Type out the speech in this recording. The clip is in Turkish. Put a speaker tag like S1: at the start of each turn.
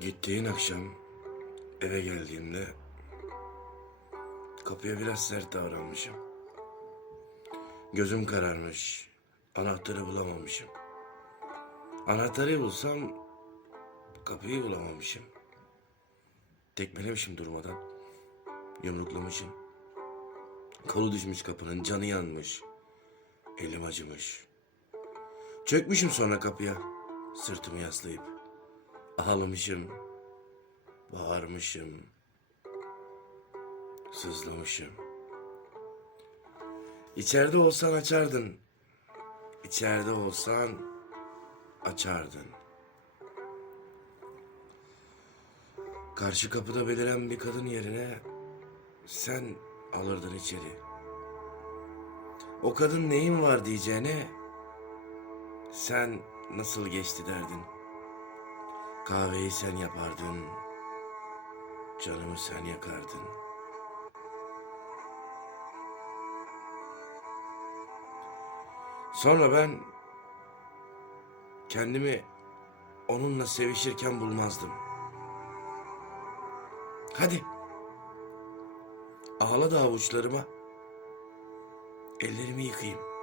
S1: Gittiğin akşam eve geldiğimde kapıya biraz sert davranmışım. Gözüm kararmış. Anahtarı bulamamışım. Anahtarı bulsam kapıyı bulamamışım. Tekmelemişim durmadan. Yumruklamışım. Kolu düşmüş kapının, canı yanmış. Elim acımış. Çökmüşüm sonra kapıya, sırtımı yaslayıp. Ağlamışım, bağırmışım, sızlamışım. İçeride olsan açardın, içeride olsan açardın. Karşı kapıda beliren bir kadın yerine sen alırdın içeri. O kadın neyin var diyeceğine sen nasıl geçti derdin. Kahveyi sen yapardın. Canımı sen yakardın. Sonra ben kendimi onunla sevişirken bulmazdım. Hadi. Ağla da avuçlarıma. Ellerimi yıkayayım.